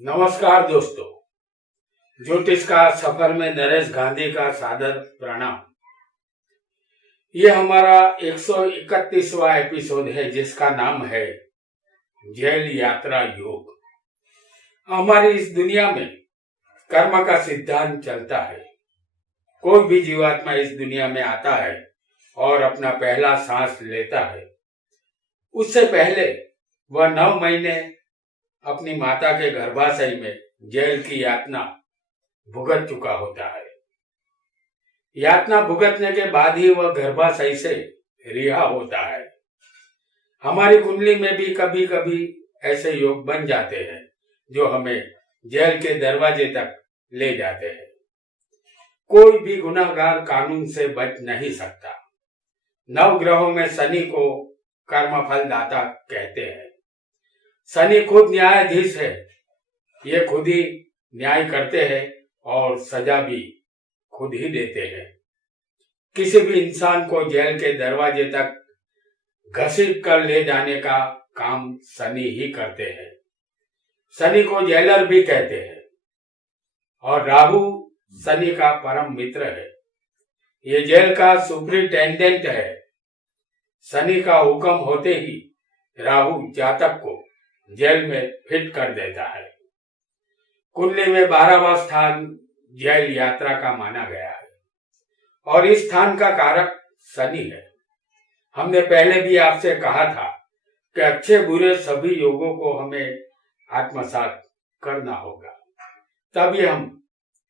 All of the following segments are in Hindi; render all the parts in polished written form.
नमस्कार दोस्तों। ज्योतिष का सफर में नरेश गांधी का सादर प्रणाम। ये हमारा 131वां एपिसोड है जिसका नाम है जेल यात्रा योग। हमारी इस दुनिया में कर्म का सिद्धांत चलता है। कोई भी जीवात्मा इस दुनिया में आता है और अपना पहला सांस लेता है, उससे पहले वह 9 महीने अपनी माता के गर्भाशय में जेल की यातना भुगत चुका होता है। यातना भुगतने के बाद ही वह गर्भाशय से रिहा होता है। हमारी कुंडली में भी कभी कभी ऐसे योग बन जाते हैं जो हमें जेल के दरवाजे तक ले जाते हैं। कोई भी गुनाहगार कानून से बच नहीं सकता। 9 ग्रहों में शनि को कर्मफल दाता कहते हैं। शनि खुद न्यायाधीश है। ये खुद ही न्याय करते हैं और सजा भी खुद ही देते हैं। किसी भी इंसान को जेल के दरवाजे तक घसीट कर ले जाने का काम शनि ही करते हैं। शनि को जेलर भी कहते हैं और राहु शनि का परम मित्र है। ये जेल का सुपरिटेंडेंट है। शनि का हुक्म होते ही राहु जातक को जेल में फिट कर देता है। कुंडली में 12वां स्थान जेल यात्रा का माना गया है और इस स्थान का कारक शनि है। हमने पहले भी आपसे कहा था कि अच्छे बुरे सभी योगों को हमें आत्मसात करना होगा, तभी हम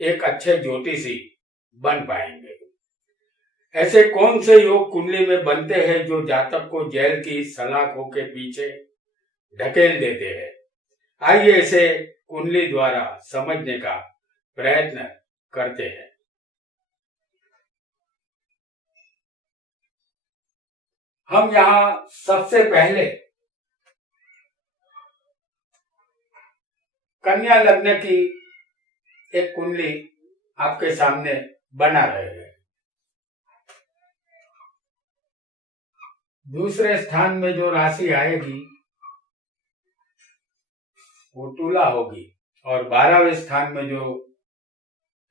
एक अच्छे ज्योतिषी बन पाएंगे। ऐसे कौन से योग कुंडली में बनते हैं जो जातक को जेल की सलाखों के पीछे ढकेल देते हैं? आइए इसे कुंडली द्वारा समझने का प्रयत्न करते हैं। हम यहाँ सबसे पहले कन्या लग्न की एक कुंडली आपके सामने बना रहे हैं। दूसरे स्थान में जो राशि आएगी वो तुला होगी और 12वें स्थान में जो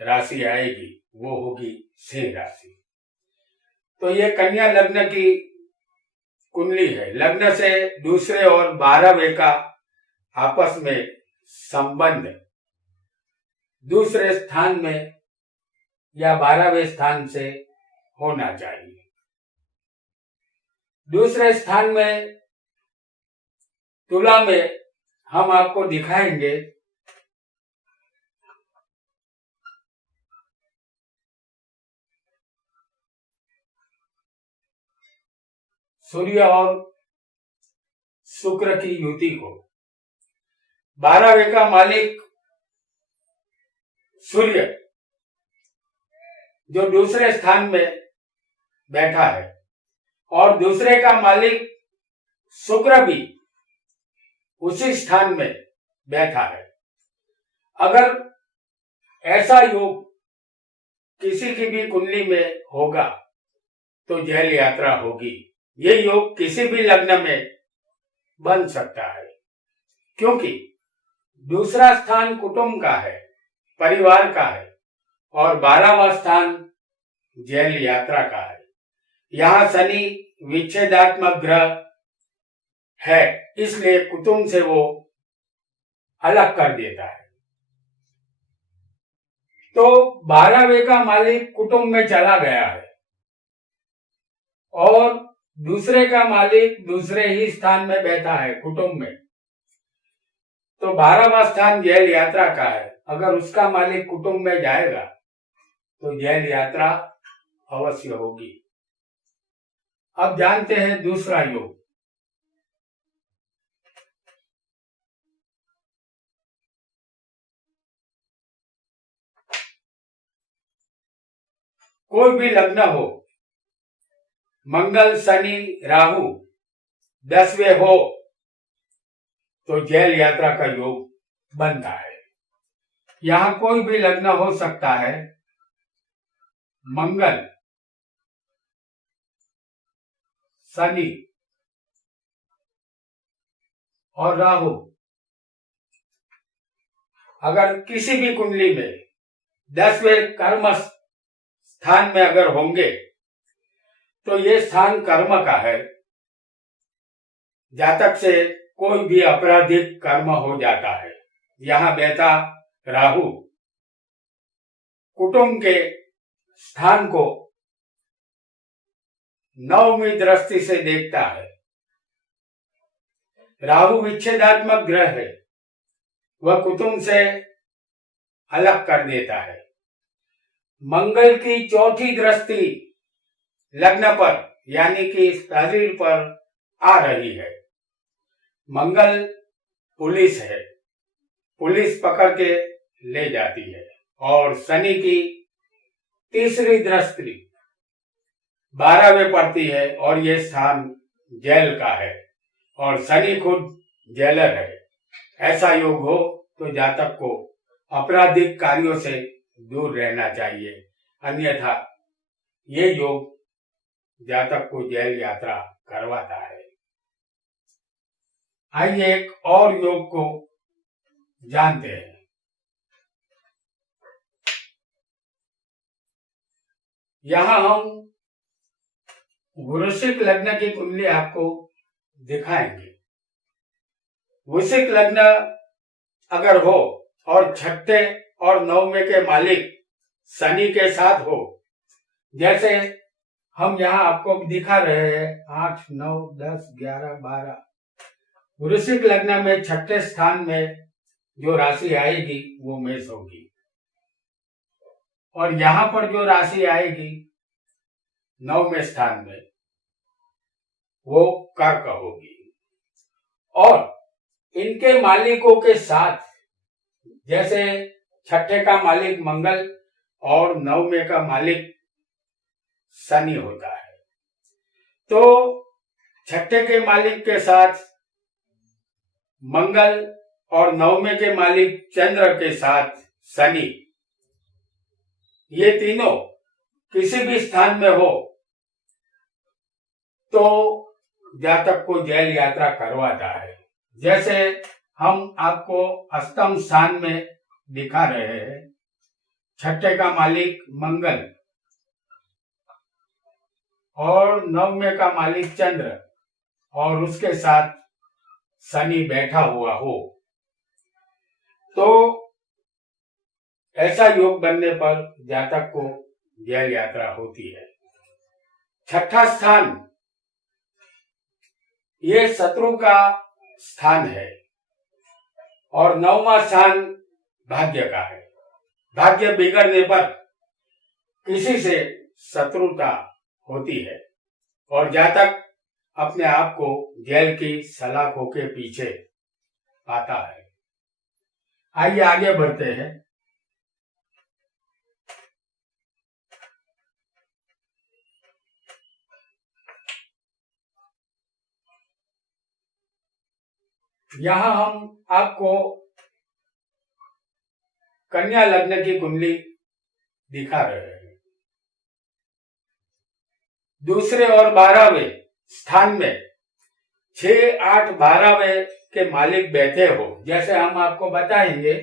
राशि आएगी वो होगी सिंह राशि। तो ये कन्या लग्न की कुंडली है। लग्न से दूसरे और 12वें का आपस में संबंध दूसरे स्थान में या 12वें स्थान से होना चाहिए। दूसरे स्थान में तुला में हम आपको दिखाएंगे सूर्य और शुक्र की युति को। 12वें का मालिक सूर्य जो दूसरे स्थान में बैठा है और दूसरे का मालिक शुक्र भी उसी स्थान में बैठा है। अगर ऐसा योग किसी की भी कुंडली में होगा तो जेल यात्रा होगी। ये योग किसी भी लग्न में बन सकता है क्योंकि दूसरा स्थान कुटुंब का है, परिवार का है और 12वां स्थान जेल यात्रा का है। यहाँ शनि विच्छेदात्मक ग्रह है, इसलिए कुटुंब से वो अलग कर देता है। तो 12वें का मालिक कुटुंब में चला गया है और दूसरे का मालिक दूसरे ही स्थान में बैठा है कुटुंब में। तो 12वां स्थान जेल यात्रा का है। अगर उसका मालिक कुटुंब में जाएगा तो जेल यात्रा अवश्य होगी। अब जानते हैं दूसरा योग। कोई भी लग्न हो, मंगल शनि राहु 10वें हो तो जेल यात्रा का योग बनता है। यहां कोई भी लग्न हो सकता है। मंगल शनि और राहु अगर किसी भी कुंडली में 10वें कर्म स्थान में अगर होंगे तो ये स्थान कर्म का है। जातक से कोई भी आपराधिक कर्म हो जाता है। यहाँ बेटा राहु कुटुंब के स्थान को 9वीं दृष्टि से देखता है। राहु विच्छेदात्मक ग्रह है, वह कुटुंब से अलग कर देता है। मंगल की 4थी दृष्टि लग्न पर यानी कि शरीर पर आ रही है। मंगल पुलिस है, पुलिस पकड़ के ले जाती है। और शनि की 3री दृष्टि 12वें पड़ती है और ये स्थान जेल का है और शनि खुद जेलर है। ऐसा योग हो तो जातक को आपराधिक कार्यों से दूर रहना चाहिए, अन्यथा ये योग जातक को जेल यात्रा करवाता है। आइए एक और योग को जानते हैं। यहां हम वृश्चिक लग्न की कुंडली आपको दिखाएंगे। वृश्चिक लग्न अगर हो और 6ठे और 9वें के मालिक शनि के साथ हो, जैसे हम यहाँ आपको दिखा रहे हैं 8, 9, 10, 11, 12। वृश्चिक लग्न में 6ठे स्थान में जो राशि आएगी वो मेष होगी और यहाँ पर जो राशि आएगी 9वें स्थान में वो कर्क होगी। और इनके मालिकों के साथ, जैसे 6ठे का मालिक मंगल और 9वें का मालिक शनि होता है, तो 6ठे के मालिक के साथ मंगल और 9वें के मालिक चंद्र के साथ शनि, ये तीनों किसी भी स्थान में हो तो जातक को जेल यात्रा करवाता है। जैसे हम आपको अष्टम स्थान में दिखा रहे हैं, 6ठे का मालिक मंगल और 9वें का मालिक चंद्र और उसके साथ शनि बैठा हुआ हो, तो ऐसा योग बनने पर जातक को जेल यात्रा होती है। 6ठा स्थान ये शत्रु का स्थान है और 9वां स्थान भाग्य का है। भाग्य बिगड़ने पर किसी से शत्रुता होती है और जातक अपने आप को जेल की सलाखों के पीछे पाता है। आइए आगे बढ़ते हैं। यहां हम आपको कन्या लग्न की कुंडली दिखा रहे हैं। दूसरे और 12वें स्थान में 6, 8, 12वें के मालिक बैठे हो, जैसे हम आपको बताएंगे।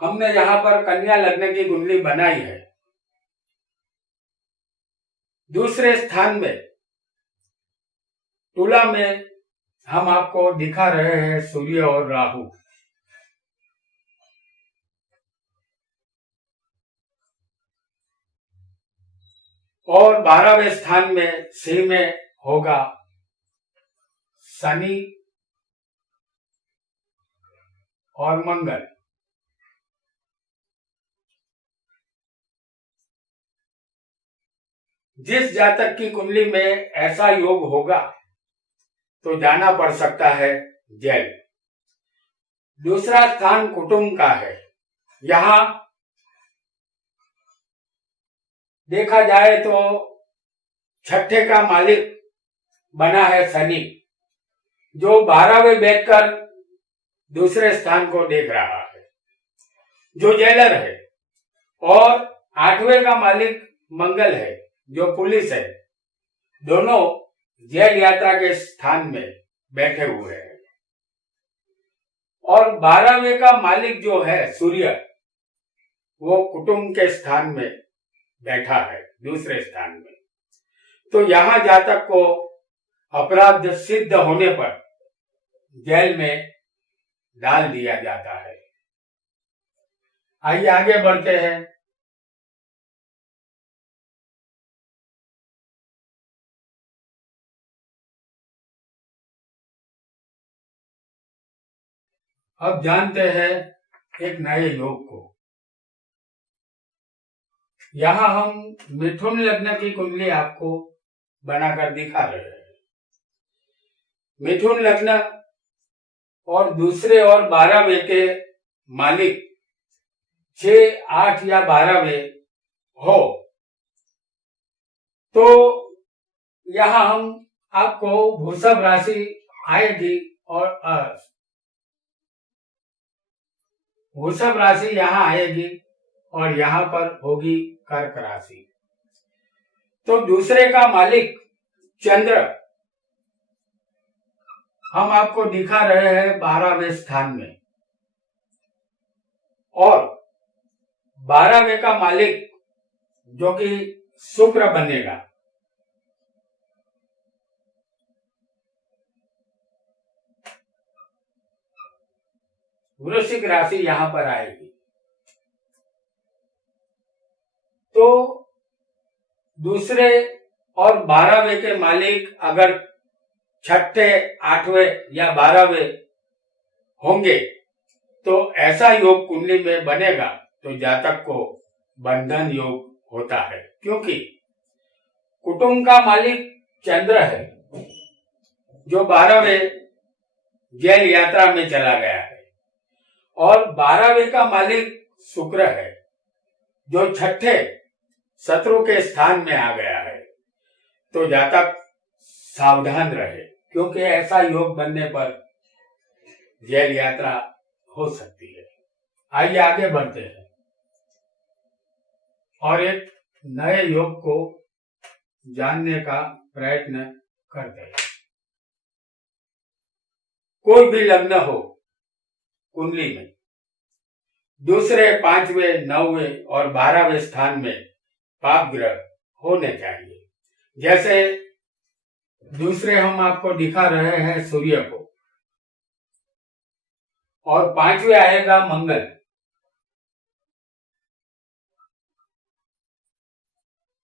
हमने यहाँ पर कन्या लग्न की कुंडली बनाई है। दूसरे स्थान में तुला में हम आपको दिखा रहे हैं सूर्य और राहु। और 12वें स्थान में सिंह में होगा शनि और मंगल। जिस जातक की कुंडली में ऐसा योग होगा तो जाना पड़ सकता है जेल। दूसरा स्थान कुटुंब का है। यहाँ देखा जाए तो छठे का मालिक बना है शनि, जो 12वें बैठकर दूसरे स्थान को देख रहा है, जो जेलर है। और 8वें का मालिक मंगल है, जो पुलिस है। दोनों जेल यात्रा के स्थान में बैठे हुए हैं। और 12वें का मालिक जो है सूर्य, वो कुटुंब के स्थान में बैठा है, दूसरे स्थान में। तो यहां जातक को अपराध सिद्ध होने पर जेल में डाल दिया जाता है। आइए आगे बढ़ते हैं। अब जानते हैं एक नए योग को। यहां हम मिथुन लग्न की कुंडली आपको बनाकर दिखा रहे हैं। मिथुन लग्न और दूसरे और 12वें के मालिक 6, 8 या 12वें हो तो यहां हम आपको वृषभ राशि आएगी और वृषभ राशि यहां आएगी और यहां पर होगी कर्क राशि। तो दूसरे का मालिक चंद्र हम आपको दिखा रहे हैं 12वें स्थान में, और 12वें का मालिक जो कि शुक्र बनेगा, वृश्चिक राशि यहां पर आएगी। तो दूसरे और 12वें के मालिक अगर छठे, 8वें या 12वें होंगे तो ऐसा योग कुंडली में बनेगा तो जातक को बंधन योग होता है, क्योंकि कुटुंब का मालिक चंद्र है, जो 12वें जेल यात्रा में चला गया है, और 12वें का मालिक शुक्र है, जो छठे शत्रु के स्थान में आ गया है। तो जातक सावधान रहे, क्योंकि ऐसा योग बनने पर जेल यात्रा हो सकती है। आइए आगे बढ़ते हैं और एक नए योग को जानने का प्रयत्न करते हैं। कोई भी लग्न हो कुंडली में, दूसरे, 5वें, 9वें और 12वें स्थान में पाप ग्रह होने चाहिए। जैसे दूसरे हम आपको दिखा रहे हैं सूर्य को, और 5वें आएगा मंगल,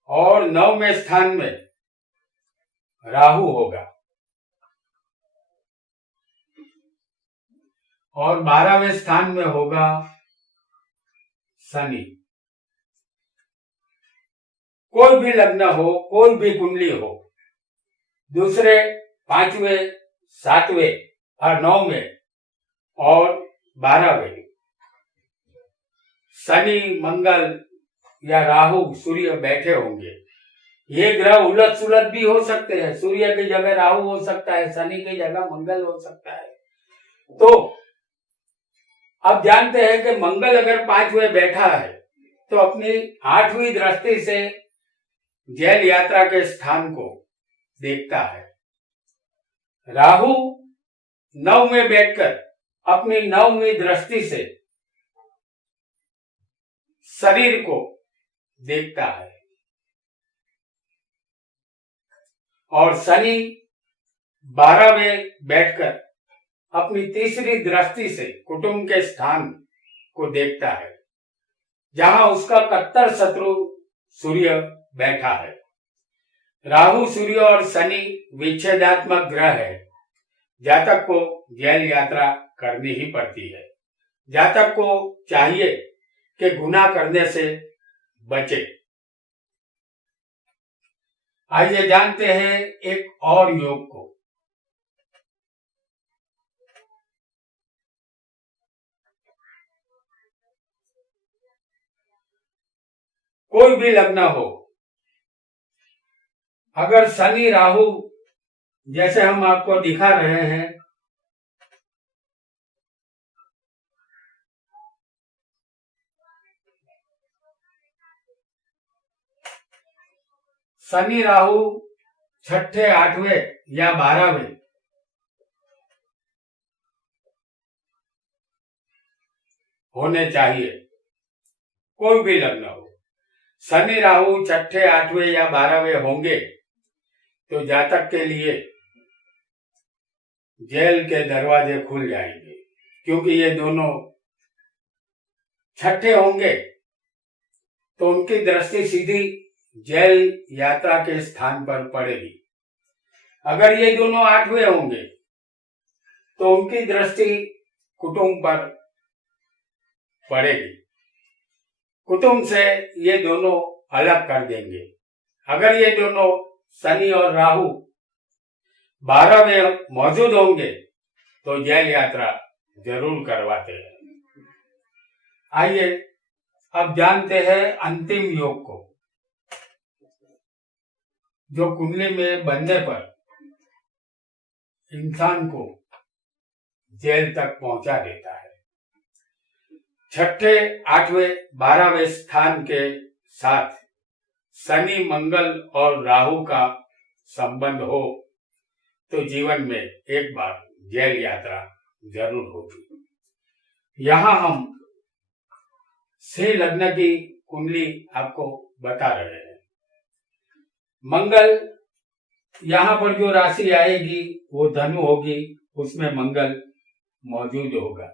और 9वें स्थान में राहु होगा, और 12वें स्थान में होगा शनि। कोई भी लग्न हो, कोई भी कुंडली हो, दूसरे, 5वें, 7वें और 9वें और 12वें शनि, मंगल या राहु, सूर्य बैठे होंगे। ये ग्रह उलट सुलट भी हो सकते हैं। सूर्य की जगह राहु हो सकता है, शनि की जगह मंगल हो सकता है। तो अब जानते हैं कि मंगल अगर 5वें बैठा है तो अपनी 8वीं दृष्टि से जेल यात्रा के स्थान को देखता है। राहु 9 में बैठकर अपनी 9वीं दृष्टि से शरीर को देखता है, और शनि 12वें बैठकर अपनी तीसरी दृष्टि से कुटुंब के स्थान को देखता है, जहां उसका कट्टर शत्रु सूर्य बैठा है। राहु, सूर्य और शनि विच्छेदात्मक ग्रह है। जातक को जेल यात्रा करनी ही पड़ती है। जातक को चाहिए कि गुनाह करने से बचे। आइए जानते हैं एक और योग को। कोई भी लग्न हो, अगर शनि राहु जैसे हम आपको दिखा रहे हैं, शनि राहु छठे, आठवें या 12वें होने चाहिए, कोई भी लग्न हो। शनि राहु छठे, आठवें या 12वें होंगे तो जातक के लिए जेल के दरवाजे खुल जाएंगे, क्योंकि ये दोनों छठे होंगे तो उनकी दृष्टि सीधी जेल यात्रा के स्थान पर पड़ेगी। अगर ये दोनों आठवें होंगे तो उनकी दृष्टि कुटुंब पर पड़ेगी, कुटुंब से ये दोनों अलग कर देंगे। अगर ये दोनों शनि और राहु 12वें मौजूद होंगे तो जेल यात्रा जरूर करवाते हैं। आइए अब जानते हैं अंतिम योग को, जो कुंडली में बनने पर इंसान को जेल तक पहुंचा देता है। छठे, आठवें, 12वें स्थान के साथ शनि, मंगल और राहु का संबंध हो तो जीवन में एक बार जेल यात्रा जरूर होगी। यहाँ हम सिंह लग्न की कुंडली आपको बता रहे हैं। मंगल यहाँ पर जो राशि आएगी वो धनु होगी, उसमें मंगल मौजूद होगा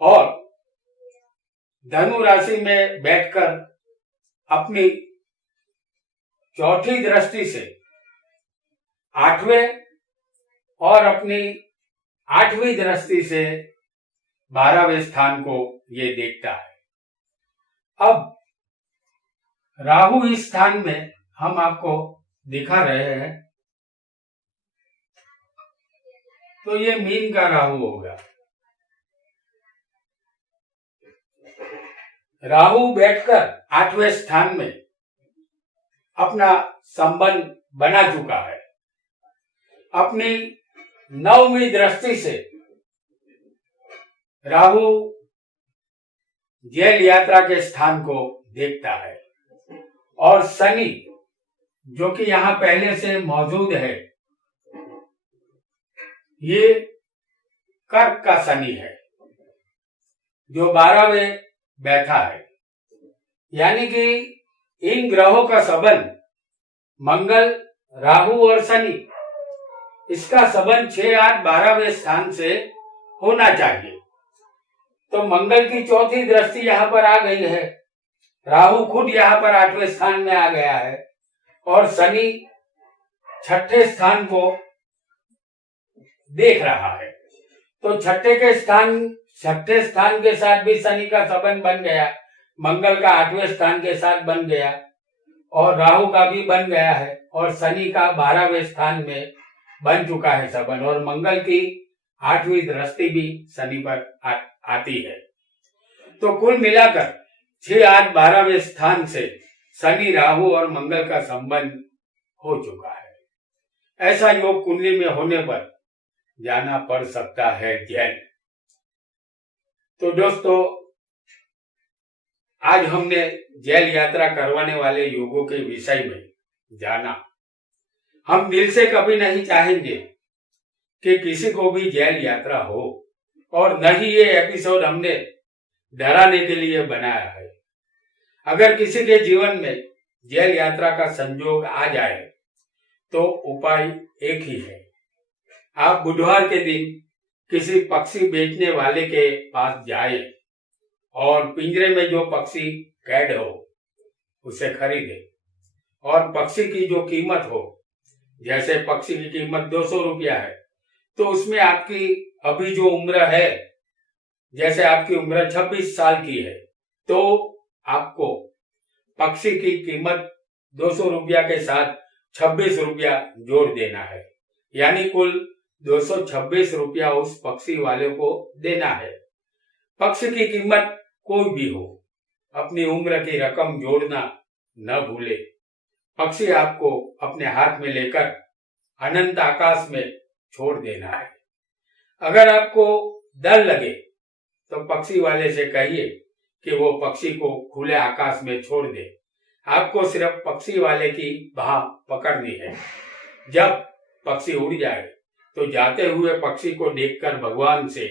और धनु राशि में बैठकर अपनी चौथी दृष्टि से आठवें और अपनी आठवीं दृष्टि से 12वें स्थान को ये देखता है। अब राहु इस स्थान में हम आपको दिखा रहे हैं, तो ये मीन का राहु होगा। राहु बैठकर 8वें स्थान में अपना संबंध बना चुका है। अपनी 9वीं दृष्टि से राहु जेल यात्रा के स्थान को देखता है और शनि जो कि यहाँ पहले से मौजूद है, ये कर्क का शनि है जो 12वें बैठा है। यानी कि इन ग्रहों का संबंध मंगल, राहु और शनि, इसका संबंध 6, 8, 12वें स्थान से होना चाहिए। तो मंगल की चौथी दृष्टि यहाँ पर आ गई है, राहु खुद यहाँ पर 8वें स्थान में आ गया है और शनि छठे स्थान को देख रहा है। तो छठे स्थान के साथ भी शनि का संबंध बन गया, मंगल का 8वें स्थान के साथ बन गया और राहु का भी बन गया है और शनि का 12वें स्थान में बन चुका है संबंध और मंगल की 8वीं दृष्टि भी शनि पर आती है। तो कुल मिलाकर 6, 8, 12वें स्थान से शनि, राहु और मंगल का संबंध हो चुका है। ऐसा योग कुंडली में होने पर जाना पड़ सकता है जेल। तो दोस्तों, आज हमने जेल यात्रा करवाने वाले योगों के विषय में जाना। हम दिल से कभी नहीं चाहेंगे कि किसी को भी जेल यात्रा हो और न ही ये एपिसोड हमने डराने के लिए बनाया है। अगर किसी के जीवन में जेल यात्रा का संयोग आ जाए तो उपाय एक ही है, आप बुधवार के दिन किसी पक्षी बेचने वाले के पास जाए और पिंजरे में जो पक्षी कैद हो उसे खरीदे और पक्षी की जो कीमत हो, जैसे पक्षी की कीमत 200 रुपया है तो उसमें आपकी अभी जो उम्र है, जैसे आपकी उम्र 26 साल की है तो आपको पक्षी की कीमत 200 रुपया के साथ 26 रुपया जोड़ देना है, यानी कुल 226 रुपया उस पक्षी वाले को देना है। पक्षी की कीमत कोई भी हो, अपनी उम्र की रकम जोड़ना न भूले। पक्षी आपको अपने हाथ में लेकर अनंत आकाश में छोड़ देना है। अगर आपको डर लगे तो पक्षी वाले से कहिए कि वो पक्षी को खुले आकाश में छोड़ दे। आपको सिर्फ पक्षी वाले की बाह पकड़नी है। जब पक्षी उड़ जाए तो जाते हुए पक्षी को देखकर भगवान से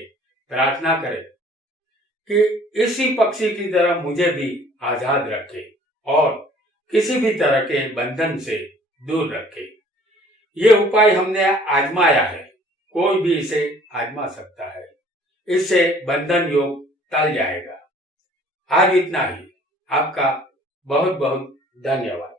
प्रार्थना करें कि इसी पक्षी की तरह मुझे भी आजाद रखे और किसी भी तरह के बंधन से दूर रखे। ये उपाय हमने आजमाया है, कोई भी इसे आजमा सकता है। इससे बंधन योग टल जाएगा। आज इतना ही। आपका बहुत बहुत धन्यवाद।